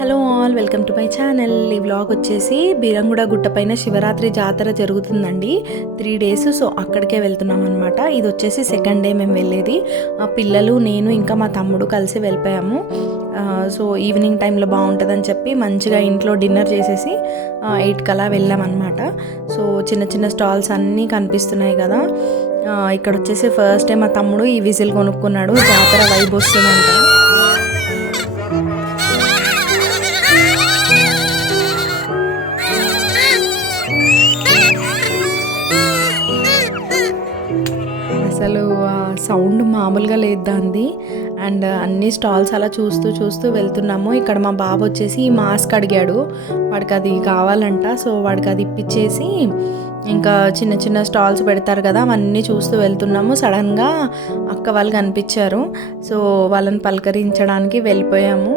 Hello all, welcome to my channel. ఈ vlog వచ్చేసి బీరంగూడ గుట్ట పైన శివరాత్రి జాతర జరుగుతుందండి 3 days. సో అక్కడికే వెళ్తున్నాం అనమాట. ఇది వచ్చేసి సెకండ్ డే మేము వెళ్ళేది. పిల్లలు, నేను ఇంకా మా తమ్ముడు కలిసి వెళ్ళిపోయాము. సో ఈవినింగ్ టైంలో బాగుంటుందని చెప్పి మంచిగా ఇంట్లో డిన్నర్ చేసేసి 8 కలా వెళ్ళామన్నమాట. సో చిన్న చిన్న స్టాల్స్ అన్నీ కనిపిస్తున్నాయి కదా. ఇక్కడ వచ్చేసి ఫస్ట్ డే మా తమ్ముడు ఈ విజిల్ కొనుక్కున్నాడు. జాతర వైబ్ వస్తుందంట. అసలు సౌండ్ మామూలుగా లేదు దాన్ని. అండ్ అన్ని స్టాల్స్ అలా చూస్తూ వెళ్తున్నాము. ఇక్కడ మా బాబు వచ్చేసి ఈ మాస్క్ అడిగాడు, వాడికి అది కావాలంట. సో వాడికి అది ఇప్పించేసి ఇంకా చిన్న చిన్న స్టాల్స్ పెడతారు కదా, అవన్నీ చూస్తూ వెళ్తున్నాము. సడన్గా అక్క వాళ్ళు కనిపించారు. సో వాళ్ళని పలకరించడానికి వెళ్ళిపోయాము.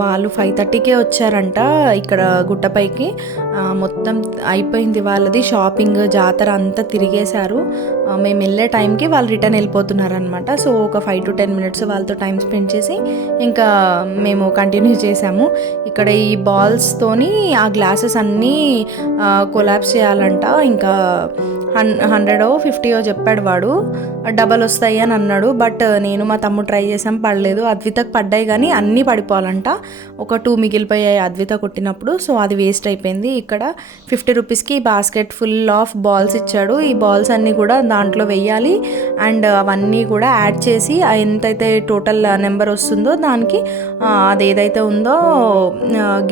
వాళ్ళు 5:30కే వచ్చారంట ఇక్కడ గుట్టపైకి. మొత్తం అయిపోయింది వాళ్ళది షాపింగ్, జాతర అంతా తిరిగేశారు. మేము వెళ్ళే టైంకి వాళ్ళు రిటర్న్ వెళ్ళిపోతున్నారనమాట. సో ఒక 5 to 10 minutes వాళ్ళతో టైం స్పెండ్ చేసి ఇంకా మేము కంటిన్యూ చేసాము. ఇక్కడ ఈ బాల్స్తోని ఆ గ్లాసెస్ అన్నీ కొలాప్స్ చేయాలంట. ఇంకా 100 or 50 చెప్పాడు వాడు. డబల్ వస్తాయి అని అన్నాడు. బట్ నేను మా తమ్ముడు ట్రై చేసాం, పడలేదు. అద్వితకు పడ్డాయి కానీ అన్నీ పడిపోవాలంట. ఒక 2 మిగిలిపోయాయి అద్విత కొట్టినప్పుడు. సో అది వేస్ట్ అయిపోయింది. ఇక్కడ 50 రూపీస్కి బాస్కెట్ ఫుల్ ఆఫ్ బాల్స్ ఇచ్చాడు. ఈ బాల్స్ అన్నీ కూడా దాంట్లో వెయ్యాలి. అండ్ అవన్నీ కూడా యాడ్ చేసి ఎంతైతే టోటల్ నెంబర్ వస్తుందో దానికి అది ఏదైతే ఉందో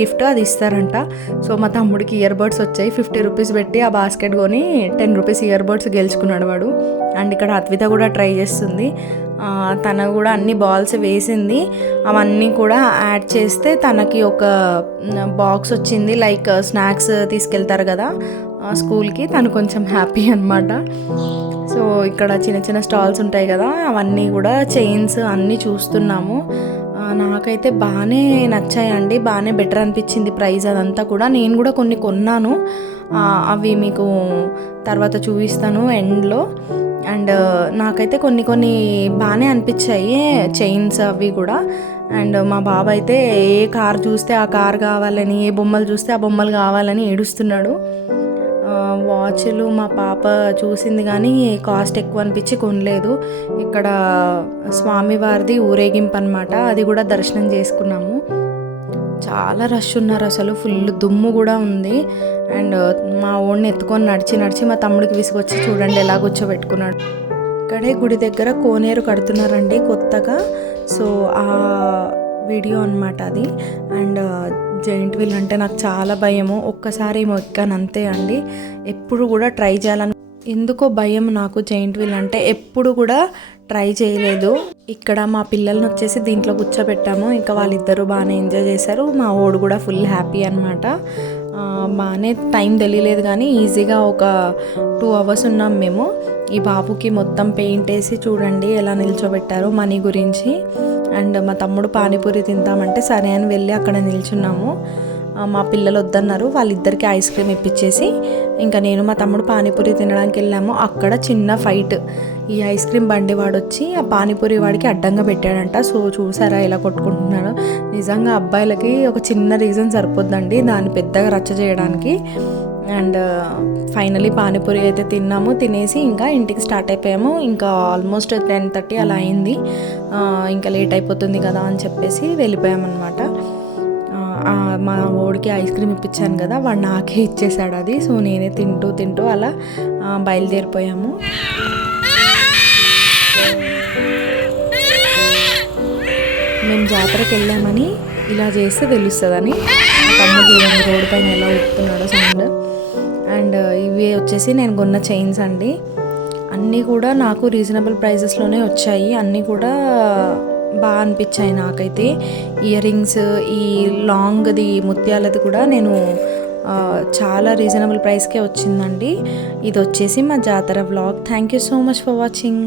గిఫ్ట్ అది ఇస్తారంట. సో మా తమ్ముడికి ఇయర్ బడ్స్ వచ్చాయి. 50 రూపీస్ పెట్టి ఆ బాస్కెట్ కొని 10 రూపీస్ ఇయర్ బడ్స్ గెలుచుకున్నాడు వాడు. అండ్ ఇక్కడ అద్విత కూడా ట్రై చేస్తుంది. తన కూడా అన్ని బాల్స్ వేసింది. అవన్నీ కూడా యాడ్ చేస్తే తనకి ఒక బాక్స్ వచ్చింది. లైక్ స్నాక్స్ తీసుకెళ్తారు కదా స్కూల్కి, తను కొంచెం హ్యాపీ అనమాట. సో ఇక్కడ చిన్న చిన్న స్టాల్స్ ఉంటాయి కదా, అవన్నీ కూడా చైన్స్ అన్నీ చూస్తున్నాము. నాకైతే బాగానే నచ్చాయండి, బాగానే బెటర్ అనిపించింది ప్రైస్ అదంతా కూడా. నేను కూడా కొన్ని కొన్నాను, అవి మీకు తర్వాత చూపిస్తాను ఎండ్లో. అండ్ నాకైతే కొన్ని బాగానే అనిపించాయి చైన్స్ అవి కూడా. అండ్ మా బాబు అయితే ఏ కార్ చూస్తే ఆ కార్ కావాలని, ఏ బొమ్మలు చూస్తే ఆ బొమ్మలు కావాలని ఏడుస్తున్నాడు. వాచ్లు మా పాప చూసింది కానీ కాస్ట్ ఎక్కువ అనిపించి కొనలేదు. ఇక్కడ స్వామివారిది ఊరేగింపు అనమాట, అది కూడా దర్శనం చేసుకున్నాము. చాలా రష్ ఉన్నారు అసలు, ఫుల్ దుమ్ము కూడా ఉంది. అండ్ మా ఓడిని ఎత్తుకొని నడిచి మా తమ్ముడికి విసుగొచ్చి చూడండి ఎలా కూర్చోబెట్టుకున్నాడు. ఇక్కడే గుడి దగ్గర కోనేరు కడుతున్నారండి కొత్తగా. సో ఆ వీడియో అనమాట అది. అండ్ జైంట్ వీల్ అంటే నాకు చాలా భయము. ఒక్కసారి ఏమో ఎక్కాను అంతే అండి. ఎప్పుడు కూడా ట్రై చేయాలని, ఎందుకో భయం నాకు జైంట్ వీల్ అంటే. ఎప్పుడు కూడా ట్రై చేయలేదు. ఇక్కడ మా పిల్లల్ని వచ్చేసి దీంట్లో కూర్చోబెట్టాము. ఇంకా వాళ్ళిద్దరూ బాగానే ఎంజాయ్ చేశారు. మా ఓడు కూడా ఫుల్ హ్యాపీ అనమాట. బాగానే టైం తెలియలేదు కానీ ఈజీగా ఒక 2 hours ఉన్నాం మేము. ఈ బాబుకి మొత్తం పెయింట్ వేసి చూడండి ఎలా నిల్చోబెట్టారు మనీ గురించి. అండ్ మా తమ్ముడు పానీపూరి తింటామంటే సరే అని వెళ్ళి అక్కడ నిల్చున్నాము. మా పిల్లలు వద్దన్నారు. వాళ్ళిద్దరికి ఐస్ క్రీమ్ ఇప్పించేసి ఇంకా నేను మా తమ్ముడు పానీపూరి తినడానికి వెళ్ళాము. అక్కడ చిన్న ఫైట్. ఈ ఐస్ క్రీమ్ బండి వాడు వచ్చి ఆ పానీపూరి వాడికి అడ్డంగా పెట్టాడంట. సో చూసారా ఎలా కొట్టుకుంటున్నాడు. నిజంగా అబ్బాయిలకి ఒక చిన్న రీజన్ సరిపోద్దండి దాన్ని పెద్దగా రచ్చ చేయడానికి. అండ్ ఫైనలీ పానీపూరి అయితే తిన్నాము. తినేసి ఇంకా ఇంటికి స్టార్ట్ అయిపోయాము. ఇంకా ఆల్మోస్ట్ 10:30 అలా అయింది. ఇంకా లేట్ అయిపోతుంది కదా అని చెప్పేసి వెళ్ళిపోయామన్నమాట. మా ఓడికి ఐస్ క్రీమ్ ఇప్పించాను కదా, వాడు నాకే ఇచ్చేసాడు అది. సో నేనే తింటూ అలా బయలుదేరిపోయాము. మేము జాతరకి వెళ్ళామని ఇలా చేస్తే తెలుస్తుందని తమ్ముడు చూడండి రోడ్డు పైన ఎలా ఉప్పుతున్నాడో సౌండ్. అండ్ ఇవి వచ్చేసి నేను కొన్న చైన్స్ అండి. అన్నీ కూడా నాకు రీజనబుల్ ప్రైజెస్లోనే వచ్చాయి. అన్నీ కూడా బాగా అనిపించాయి నాకైతే. ఇయర్ రింగ్స్, ఈ లాంగ్ది ముత్యాలది కూడా నేను చాలా రీజనబుల్ ప్రైస్కే వచ్చిందండి. ఇది వచ్చేసి మా జాతర vlog. Thank you so much for watching.